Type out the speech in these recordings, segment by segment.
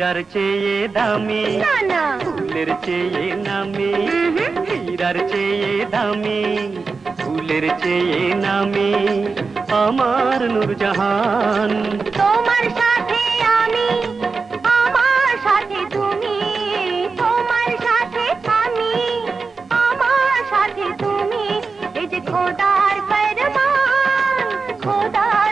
হীরার চেয়ে দামি না না ফুলের চেয়ে নামি হীরার চেয়ে দামি ফুলের চেয়ে নামি আমার নূরজাহান তোমার সাথে আমি আমার সাথে তুমি তোমার সাথে আমি আমার সাথে তুমি এই যে খোদার ফরমান খোদার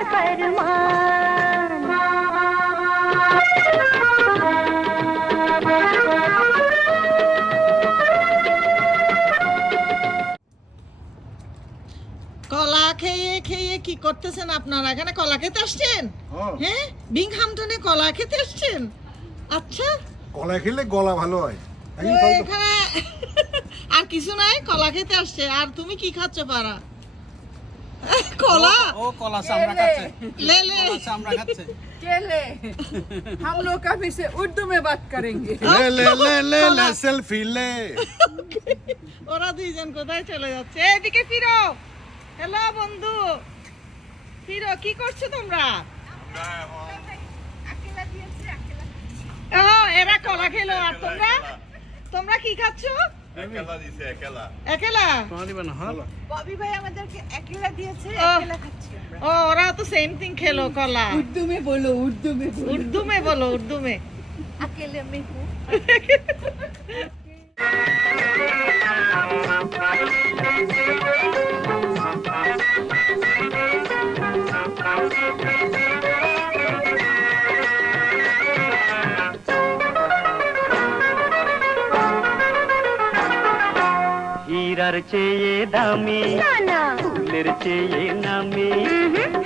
কলা খেয়ে খেয়ে কি করতেছেন আপনারা? এখানে কলা খেতে আসছেন? হ্যাঁ, বিংহামটনে কলা খেতে আসছেন? আচ্ছা, কলা খেলে গলা ভালো হয়। তো এখানে আর কিছু নাই, কলা খেতে আসছে। আর তুমি কি খাচ্ছ পারা? কলা? ओ कला सामरा खाচ্ছে ले ले कला सामरा खाচ্ছে केले हम लोग अभी से उर्दू में बात करेंगे লে লে লে লে লে সেলফি লে। ওরা দুইজন কোথায় চলে যাচ্ছে? এদিকে ফিরো। হ্যালো বন্ধু, ফিরো। কি করছো তোমরা? এরা কলা খেলো, আর তোমরা তোমরা কি খাচ্ছো? একেলা। बॉबी भाई আমাদেরকে अकेला দিয়েছে ও। अकेला খাচ্ছি আমরা ও, ওরা তো সেম থিং খেলো, কলা। उर्दू में बोलो उर्दू में बोलो, उर्दू में। अकेले में हूँ হীরার চেয়ে দামি না না ফুলের চেয়ে নামি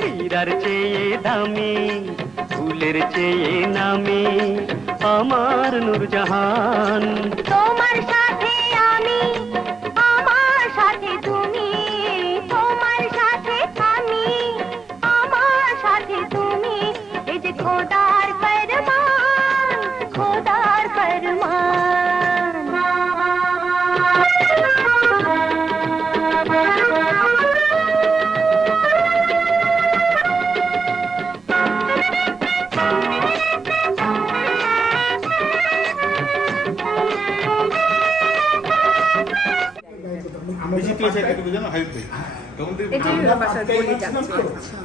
হীরার চেয়ে দামি ফুলের চেয়ে নামি আমার নূরজাহান তোমার সাথে আমি আমার সাথে তুমি তোমার সাথে আমি আমার সাথে তুমি এই যে খোদার ফরমান খোদার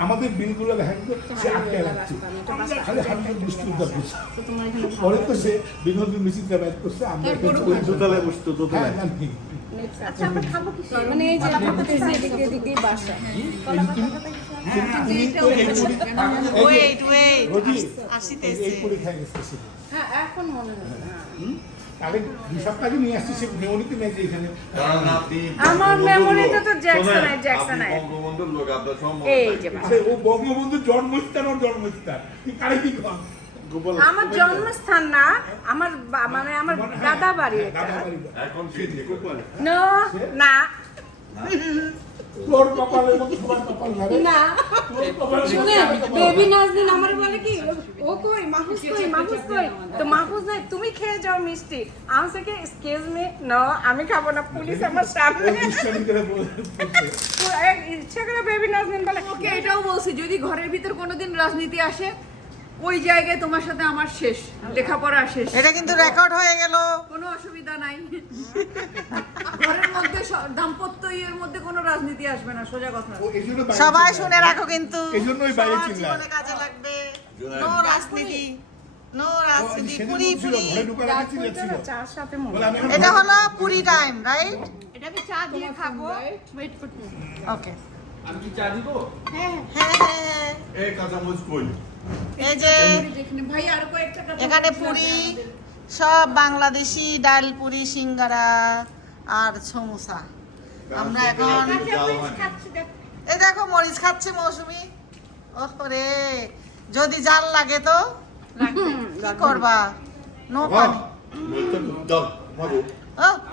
আমাদের বিলগুলো দেখা গেল সে আটকে রাখছে, খালি হাতে বৃষ্টি পরে তো সে বিনোদন মিছিল ব্যাট করছে। আমরা দোতলায় বসতো, দোতলায় জানি। মানে এই যে এদিকে এদিকে বাসা ওয়েট ওয়েট, রোজি আসিতেছে। এই পরীক্ষা খাই গেছে সে। হ্যাঁ এখন মনে হয় তাহলে 2 সপ্তাহ আগে নিয়ে আসছি, সে মেমোরিতে মেজে এখানে। আমার মেমোরিতে তো জ্যাকসন এই যে বাসা। ও বঙ্গবন্ধুর জন্মস্থান, ওর জন্মস্থান তুই কারে কি কর গোপাল? আমার জন্মস্থান না, আমার মানে আমার দাদা বাড়ি এটা। এখন সে গোপাল নো না তোর কপালের মতো সবার কপাল না রে। না শুনে বেবি নাজদিন আমার বলে কি ও কই মাহফুজ কই তো মাহফুজ নাই, তুমি খেয়ে যাও মিষ্টি। আমি থেকে এক্সকিউজ মি নো আমি খাবো না, পুলিশ আমার সামনে। দুষ্টামি করে বলছে। ইচ্ছা করে বেবি নাজদিন বলে ওকে এটাও বলছি যদি ঘরের ভিতর কোনোদিন রাজনীতি আসে ওই জায়গায় তোমার সাথে আমার শেষ, লেখাপড়া শেষ, এটা কিন্তু রেকর্ড হয়ে গেল। কোনো অসুবিধা নাই। ঘরের মধ্যে দাম্পত্য ইয়ের মধ্যে কোনো রাজনীতি আসবে না, সোজা কথা। ও এজন্য বাইরে সবাই ছিল। শুনে রাখো কিন্তু, এজন্যই বাইরে সবার ছিলাম। জীবনে কাজে লাগবে। নো রাজনীতি, নো রাজনীতি। সেদিন পুরি বলছিল, পুরি। ঘরে ঢুকার আগে ছিল। চার সাথে মনে বলে আমি এটা হলো পুরি টাইম, রাইট? এটা আমি চা দিয়ে খাবো, ওয়েট করতে। ওকে। আমি কি চা দিব হ্যাঁ হ্যাঁ, এই কাঁচামরিচ কই? এই যে দেখুন ভাই আর কয়েকটা কথা এখানে পুরি, সব বাংলাদেশি ডাল পুরি, সিঙ্গারা আর সমোসা। আমরা এখন এই দেখো মরিচ খাচ্ছে মৌসুমি। ওরে, যদি জাল লাগে তো কি করবা? নো পানি। দাও ভাবো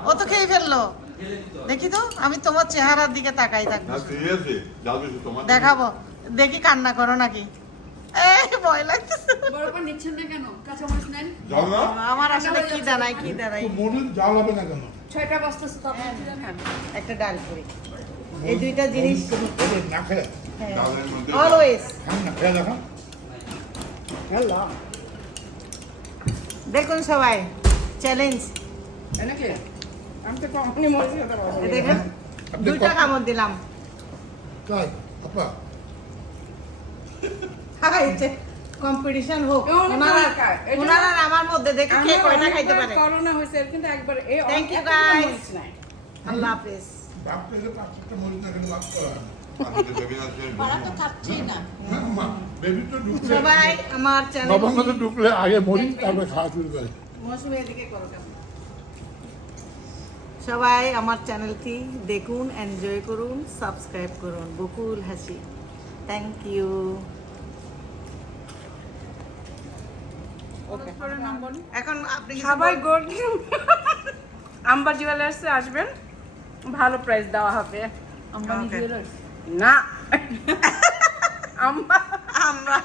ও তো খেয়ে ফেললো। দেখি তো, আমি তোমার চেহারার দিকে তাকাই থাকবো। না সিরিয়াসলি দাও কিছু তোমার দেখাবো, দেখি কান্না করো নাকি। ভয় লাগতেছে। বড়পা নিচ্ছেন না কেন? কাঁচামরিচ নেন। যাও না আমার আসলে কি দাঁড়াই তো মনে জাল হবে না কেন? 6টা বাজতেছে তো আপনি একটা ডাল পুরি, এই দুইটা জিনিস না খেয়ে ডালের মধ্যে অলওয়েজ। খান না, খেয়ে দেখো। দেখুন সবাই চ্যালেঞ্জ নাকি আমি তো কখনই মরিচ খেতে পারবো না। দেখেন আপনি 2টা কামড় দিলাম তাই আপা কম্পিটিশন হোক অনেক ওনারা দরকার। এটা- ওনারা আর আমার মধ্যে দেখে কে আমার কয়টা খাইতে অনেকবার পারে করোনা হয়েছে কিন্তু একবার এই Thank you, এতগুলো guys. মরিচ নাই। আল্লাহ হাফেজ বাপ থেকে 5-6টা মরিচ না কেন লাভ করা বেবি তো ঢুকলে সবাই আমার চ্যানেল বাবার মধ্যে ঢুকলে আগে মরিচ তারপরে খাওয়া শুরু করে মৌসুমী এদিকে করো কেমন সবাই আমার চ্যানেলটি দেখুন এনজয় করুন সাবস্ক্রাইব করুন বকুল হাসি থ্যাংক ইউ এখন আপনি কিছু সবাই বল- গোল্ড আম্বার জুয়েলার্সে আসবেন ভালো প্রাইস দেওয়া হবে আম্বানি Okay. জুয়েলার্স না আম্বা আমরা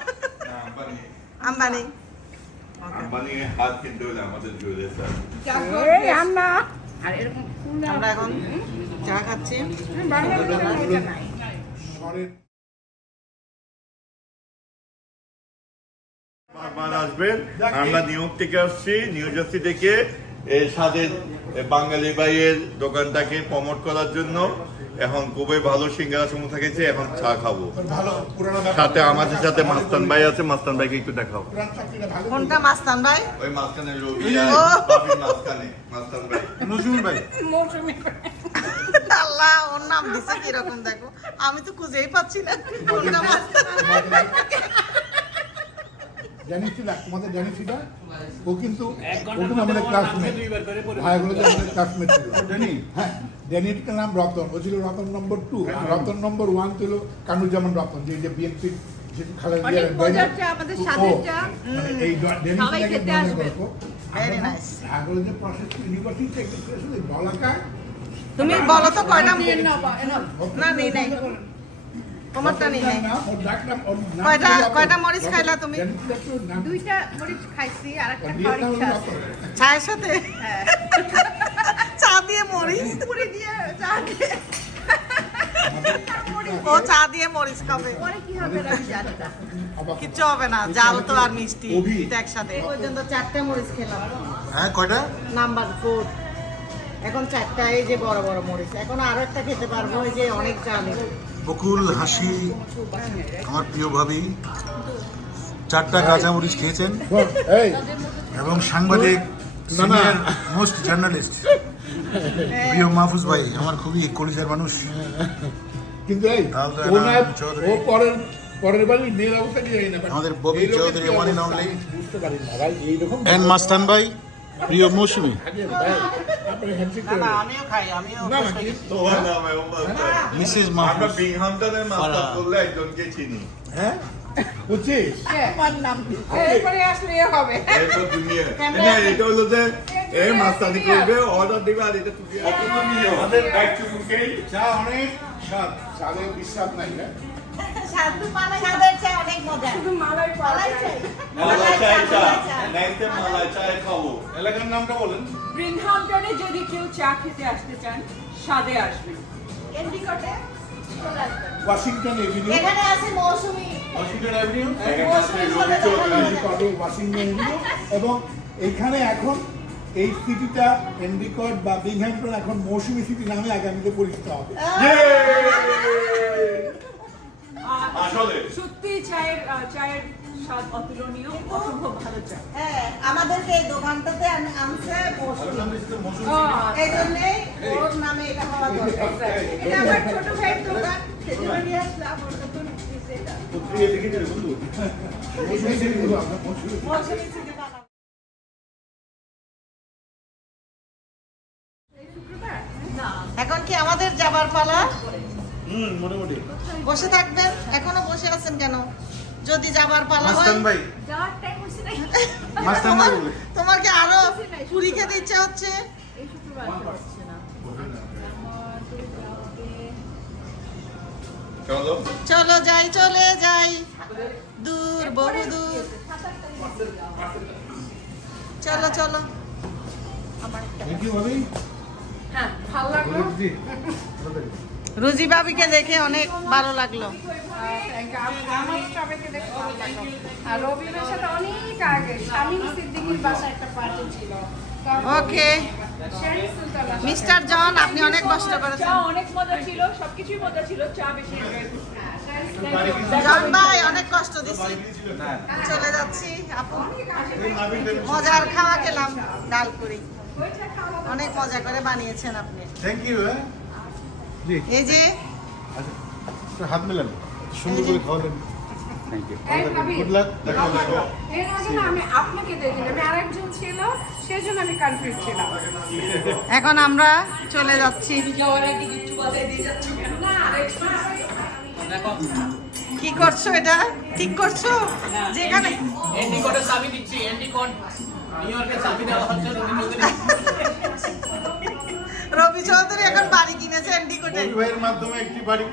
আম্বানি আম্বানি হাত কিনতে হলে আমাদের জুয়েলার্স আছে এই আম্মা আর এরকম ফুল আমরা এখন চা খাচ্ছি বাংলাদেশের এটা নাই শহরের বারবার আসবেন আমরা নিউ ইয়র্ক থেকে আসছি নিউ জার্সি থেকে এই স্বাদের বাঙালি ভাইয়ের দোকানটাকে প্রমোট করার জন্য এখন খুবই ভালো সিঙ্গারা সমুচা খেয়েছে এখন চা খাবো ভালো পুরানো সাথে আমাদের সাথে মাস্তান ভাই আছে মাস্তান ভাইকে একটু দেখাও পুরান চাকরিটা ভালো কোনটা মাস্তান ভাই ওই মাঝখানে ও। মাঝখানে মাস্তান ভাই নজরুল ভাই মৌসুমি আল্লাহ ওর নাম দিছে কিরকম দেখো আমি তো খুঁজেই পাচ্ছি না কোনটা মাস্তান জানিস না তোমাদের জানিস না ও কিন্তু আমাদের ক্লাসমেট ভাইগুলো আমাদের ক্লাসমেট ছিল হ্যাঁ ড্যানির নাম রতন ও ছিল রতন নম্বর 2 আর রতন নম্বর 1 ছিল কানুজ্জামান রতন যে বিএনপি অনেক মজার চা, আমাদের স্বাদের চা। এই সবাই খেতে আসবে। Very nice. ভাইগুলো যে প্রসেস ইউনিভার্সিটি থেকে করেছিল বলাকা তুমি বলো তো কয়টা এনাফ। না নেই নাই তোমারটা নেই নাই ওর ডাকনাম ওর নাম কয়টা ছিল রতন। কয়টা মরিচ খাইলা তুমি ড্যানির একটু নাম 2টা মরিচ খাইছি আর একটা বিয়ের খাওয়ার নাম ইচ্ছা হলো আছে রতন। চায়ের সাথে হ্যাঁ চা দিয়ে মরিচ পুরি দিয়ে চা দিয়ে ও চা দিয়ে মরিচ খাবে পরে কি হবে আমি জানি না অবাক কিচ্ছু হবে না জাল তো আর মিষ্টি অভি। এটা একসাথে এই পর্যন্ত 4টে মরিচ খেলাম হ্যাঁ কয়টা নাম্বার 4 এখন 4টা এই যে বড় বড় মরিচ এখন আরো একটা খেতে পারবো এই যে অনেক চাল বকুল হাসি আমার প্রিয় ভাবি 4টা কাঁচামরিচ খেয়েছেন শোন, এই এবং সাংবাদিক না, না। সিনিয়র মোস্ট জার্নালিস্ট প্রিয় মাহফুজ ভাই আমার খুবই কলিজার মানুষ কিন্তু এই তাহলে ও না, না চৌধুরী। ও পরের বাড়ি মেয়ের অবস্থা কি জানি না but আমাদের ববি এই লোকের চৌধুরী কি one and অবস্থা only। আমি বুঝতে পারি না ভাই এইরকম এন মাস্তান ভাই প্রিয় মৌসুমী আগে ভাই আপনি হ্যান্ডশেক করে আমিও খাই আমিও না না কিন্তু তোমার নাম এবং মিসেস আমরা মাহফুজ বিংহামটনের মাস্টার করলে একজনকে চিনি হ্যাঁ বুঝছিস আমার নাম এরপরে আসলে হবে এরপর দুনিয়া এটা হলো যে এই মাস্টারি করবে অর্ডার দিবে আর এটা তুমি আমাদের দায়িত্ব মুখেই চা অনেক স্বাদ স্বাদে বিশ্বাস নাই না সাদের চা অনেক মজা শুধু মালাই পাওয়া যায় মালাই চাই চা নাইতে মালাই চাই খাবো এলাকার নামটা বলেন ব্রিনহামটনে যদি কেউ চা খেতে আসতে চান স্বাদে আসবেন এন্ডিকটে ওয়াশিংটন এভিনিউ এখানে আছে মৌসুমী ওয়াশিংটন অ্যাভিনিউ ওয়াশিংটন এভিনিউ এবং এখানে এখন এই সিটিটা এন্ডিকট বা বিংহ্যাম্পটন এখন মৌসুমী সিটি নামে আগামীতে পরিচিত হবে আসলে সত্যি চায়ের স্বাদ অতুলনীয় অসম্ভব ভালো চা হ্যাঁ আমাদেরকে এই দোকানটাতে আনছে মৌসুমী ও, এই জন্যই ওর নামে এটা হওয়া দরকার এটা আমার ছোট ভাইয়ের দোকান সেজন্য নিয়ে আসলাম ওর নতুন এটা মৌসুমী সিটি হলো আমরা মৌসুমী মৌসুমী সিটি বানাবো এখন কি আমাদের যাবার পালা মোটামুটি বসে থাকবেন এখনো বসে আছেন কেন যদি যাবার পালা হয় মাস্তান ভাই যাওয়ার টাইম হচ্ছে না মাস্তান ভাই বলে তোমার কি আরো পুরি খেতে ইচ্ছা হচ্ছে এই শুক্রবার হচ্ছে না চলো চলো যাই চলে যাই দূর বহু দূর চলো চলো থ্যাংক ইউ ভাবি হ্যাঁ ভালো লাগলো রুজি ভাবিকে দেখে অনেক ভালো লাগলো। আমার সবাইকে দেখে ভালো লাগলো। আর রবিনের সাথে অনেক আগে শামীম সিদ্দিকীর বাসায় একটা পার্টি ছিল। ওকে মিস্টার জন, আপনি অনেক কষ্ট করেছেন। অনেক মজা ছিল, সবকিছুই মজা ছিল, চা বেশি enjoy করছি। জন ভাই অনেক কষ্ট দিচ্ছি, চলে যাচ্ছি। আপু মজার খাওয়া খেলাম, ডালপুরি অনেক মজা করে বানিয়েছেন আপনি। Thank you. এই যে হাত মেলান, সুন্দর করে খাওয়ালেন। এই ভাবি, গুড লাক। এর আগে না আমি আপনাকে দেখিনি, আমি আরেকজন ছিল, সেজন্য আমি কনফিউজ ছিলাম। এখন আমরা চলে যাচ্ছি। কি করছো, এটা ঠিক করছো? যেখানে এন্ডিকোডের চাবি দিচ্ছি, এন্ডিকোড নিউ ইয়র্কের চাবি দেওয়া হচ্ছে রবি চৌধুরী। রবি চৌধুরী এখন বাড়ি কিনেছে এন্ডিকোটে। ভাইয়ের মাধ্যমে একটি বাড়ি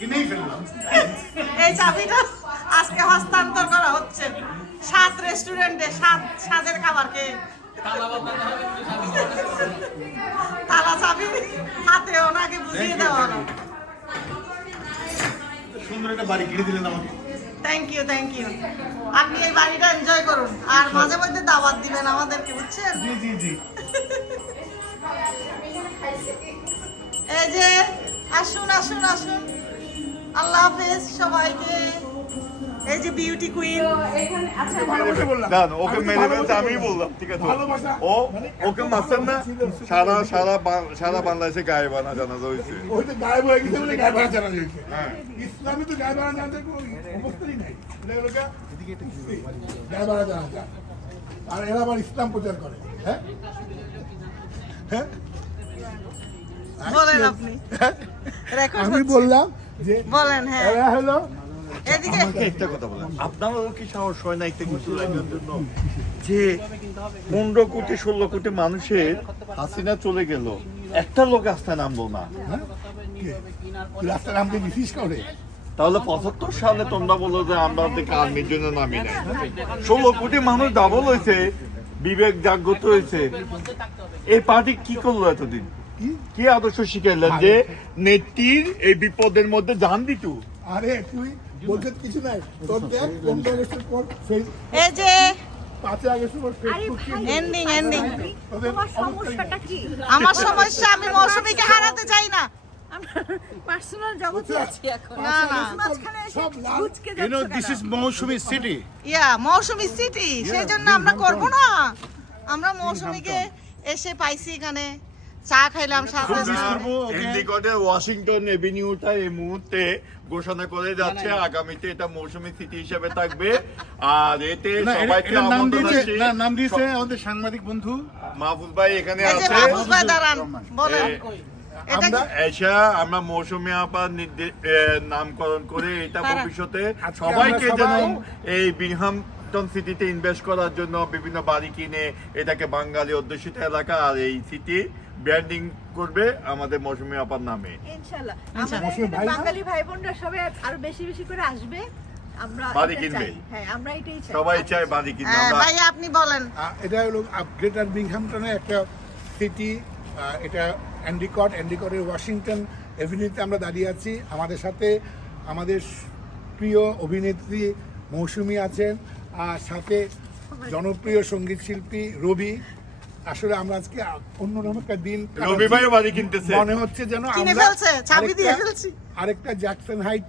কিনেই ফেললাম। এই চাবিটা আজকে হস্তান্তর করা হচ্ছে 7 রেস্টুরেন্টে, 7 স্বাদের খাবার খেয়ে। তালা বদলাতে হবে, কিন্তু চাবি তালা চাবি হাতে ওনাকে বুঝিয়ে দেওয়া হলো। সুন্দর একটা বাড়ি কিনে দিলেন আমাকে। Thank you, thank you. আপনি এই বাড়িটা এনজয় করুন, আর মাঝে মধ্যে দাওয়াত দিবেন আমাদেরকে, বুঝছেন? জি জি জি। এই যে আসুন আসুন আসুন, আল্লাহ হাফেজ সবাইকে। এই যে বিউটি কুইন, তো এখানে আচ্ছা না না, ওকে মেরে ফেলতে আমি বললাম, ঠিক আছে? ও ওকে মারছেন না, সারা বাংলাদেশে গায়ে বানা জানাজা হয়েছে। ওইটা গায়েব হয়ে গেছে বলে গায়ে বাড়া জানা হয়েছে। ইসলামে তো গায়ে বাড়া জানতে কোনো অবস্থাই নাই। এটা হলো গায়ে বাড়া জানা যায়। আর এরা আবার ইসলাম প্রচার করে। হ্যাঁ হ্যাঁ, বলেন আপনি। রেকর্ড আমি হচ্ছে। বললাম যে বলেন, হ্যাঁ। এরা হলো এদিকে আমাকে একটা কথা বলেন, আপনারও কি সাহস হয় না একটা কিছু লাগার জন্য? যে 15 কোটি 16 কোটি মানুষের হাসিনা চলে গেল, একটা লোক রাস্তায় নামলো না। রাস্তা নামতে দিছিস করে। তাহলে 75 সালে তোমরা বলো যে আমরা আর্মির জন্য নামি নাই। 16 কোটি মানুষ ডাবল হয়েছে, বিবেক জাগ্রত হয়েছে। এই পার্টি কি করলো এতদিন? কি আদর্শ শিখাইলেন যে নেত্রীর এই বিপদের মধ্যে জান দিত? আরে তুই বলতে কিছু নাই, তোর দেখ 15 আগস্টের পর সেই এই যে 5 আগস্টের পর ফেসবুক এন্ডিং এন্ডিং। তোমার সমস্যাটা কি? আমার সমস্যা, আমি মৌসুমীকে হারাতে চাই না। পার্সোনাল জগতে আছি এখন। না না, মাঝখানে এসে সব লাল। বুঝকে যাচ্ছে কেন? মৌসুমী সিটি। ইয়া মৌসুমী সিটি, সেই জন্য আমরা করব না। আমরা মৌসুমীকে এসে পাইছি এখানে, চা খাইলাম সাথে। এন্ডিকটের ওয়াশিংটন এভিনিউটা এই মুহূর্তে ঘোষণা করে যাচ্ছে আগামীতে এটা মৌসুমী সিটি হিসেবে থাকবে। আর এতে সবাইকে আমন্ত্রণ আছে। নাম দিয়েছে আমাদের সাংবাদিক বন্ধু মাহফুজ ভাই এখানে এই যে আছে। মাহফুজ ভাই দাঁড়ান, বলেন। এটা কি? এসা আমরা মৌসুমী আপার নামকরণ করে এটা ভবিষ্যতে আজকে সবাইকে আমরা যেন সবাই- এই বিংহামটন সিটিতে ইনভেস্ট করার জন্য বিভিন্ন বাড়ি কিনে এটাকে বাঙালি অধ্যুষিত এলাকা আর এই সিটি ব্র্যান্ডিং করবে আমাদের মৌসুমী আপার নামে। ইনশাআল্লাহ আচ্ছা, আমাদের মৌসুমী এখানে ভাই না? বাঙালি ভাই বোনরা সবাই আরো বেশি বেশি করে আসবে। আমরা বাড়ি এটা কিনবে। চাই। হ্যাঁ, আমরা এটাই চাই। সবাই চায় বাড়ি কিনতে। হ্যাঁ, আমরা ভাই আপনি বলেন। এটা হলো গ্রেটার বিংহামটনের একটা সিটি। এটা এন্ডিকটের ওয়াশিংটন এভিনিউতে আমরা দাঁড়িয়ে আছি। আমাদের সাথে আমাদের প্রিয় অভিনেত্রী মৌসুমী আছেন, আর সাথে জনপ্রিয় সঙ্গীত শিল্পী রবি। আসলে আমরা আজকে অন্যরকম একটা দিন কাটাচ্ছি। রবি ভাইও বাড়ি কিনতেছে। মনে হচ্ছে যেন কিনে আমরা ফেলছে, চাবি দিয়ে ফেলছি। আরেকটা জ্যাকসন হাইট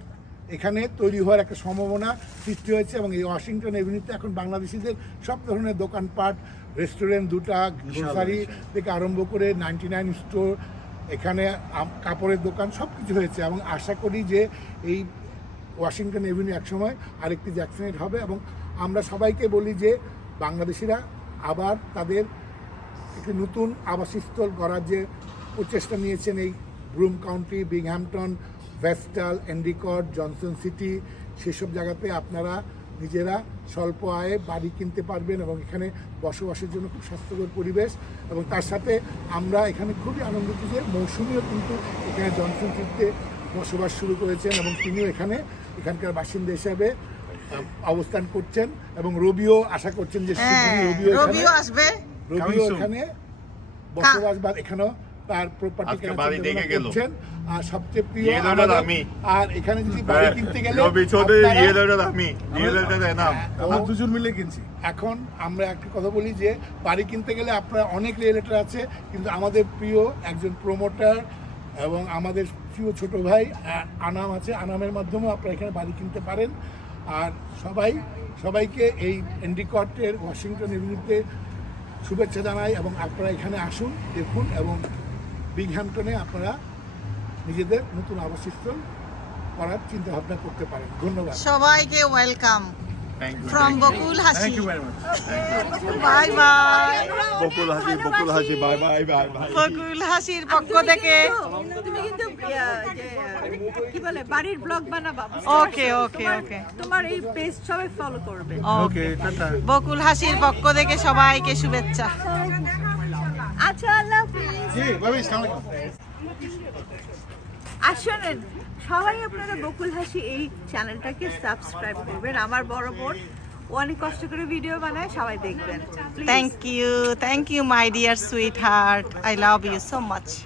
এখানে তৈরি হওয়ার একটা সম্ভাবনা সৃষ্টি হয়েছে। এবং এই ওয়াশিংটন এভিনিউতে এখন বাংলাদেশিদের সব ধরনের দোকানপাট, রেস্টুরেন্ট, দুটা গ্রোসারি থেকে আরম্ভ করে 99 স্টোর, এখানে কাপড়ের দোকান সব কিছু হয়েছে। এবং আশা করি যে এই ওয়াশিংটন এভিনিউ একসময় আরেকটি জ্যাকসন হাইট হবে। এবং আমরা সবাইকে বলি যে বাংলাদেশিরা আবার তাদের একটি নতুন আবাসস্থল গড়ার যে প্রচেষ্টা নিয়েছেন এই ব্রুম কাউন্টি, বিংহ্যামটন, ভেস্টাল, এন্ডিকট, জনসন সিটি, সেসব জায়গাতে আপনারা নিজেরা স্বল্প আয়ে বাড়ি কিনতে পারবেন এবং এখানে বসবাসের জন্য খুব স্বাস্থ্যকর পরিবেশ। এবং তার সাথে আমরা এখানে খুবই আনন্দিত যে মৌসুমীও কিন্তু এখানে জনসন সিটিতে বসবাস শুরু করেছেন এবং তিনিও এখানকার বাসিন্দা হিসাবে অবস্থান করছেন। এবং রবিও আশা করছেন যে হ্যাঁ, শীঘ্রই রবিও আসবে। রবিও এখানে বসবাস বা এখানেও তার প্রপার্টি আজকে বাড়ি দেখে গেল। করছেন। আর সবচেয়ে প্রিয় ইয়েলোটা আমাদের- আমি। আর এখানে যদি বাড়ি কিনতে গেলে রবি চৌধুরী আপনারা- ইয়েলোটা আমি ইয়েলোটা নাম আমরা দুজন মিলে কিনছি। এখন আমরা একটা কথা বলি যে বাড়ি কিনতে গেলে আপনার অনেক রিয়েলিটর আছে, কিন্তু আমাদের প্রিয় একজন প্রমোটার এবং আমাদের প্রিয় ছোট ভাই আনাম আছে, আনামের মাধ্যমেও আপনারা এখানে বাড়ি কিনতে পারেন। আর সবাইকে এই এন্ডিকটের ওয়াশিংটন এভিনিউতে শুভেচ্ছা জানাই, এবং আপনারা এখানে আসুন, দেখুন, এবং বিগহ্যাম্পটনে আপনারা নিজেদের নতুন আবাসস্থল করার চিন্তা ভাবনা করতে পারেন। ধন্যবাদ। সবাইকে welcome thank you from Bakul Hasi. Thank you very much bye bye. Bakul Hasi bye bye bye bye Bakul হাসির পক্ষ থেকে তুমি কিন্তু কি বলে বাড়ির ব্লগ বানাবা। ওকে ওকে ওকে। তোমার এই পেজ সবাই ফলো করবে। ওকে বকুল হাসির পক্ষ থেকে সবাইকে শুভেচ্ছা। আচ্ছা, আল্লাহ হাফেজ। জি ভাবি আসসালামু আলাইকুম আসেন সবাই আপনারা বকুল হাসি এই চ্যানেলটাকে সাবস্ক্রাইব করবেন। আমার বড় বোন ও অনেক কষ্ট করে ভিডিও বানায়, সবাই দেখবেন। Please. Thank you my dear sweetheart, I love you so much.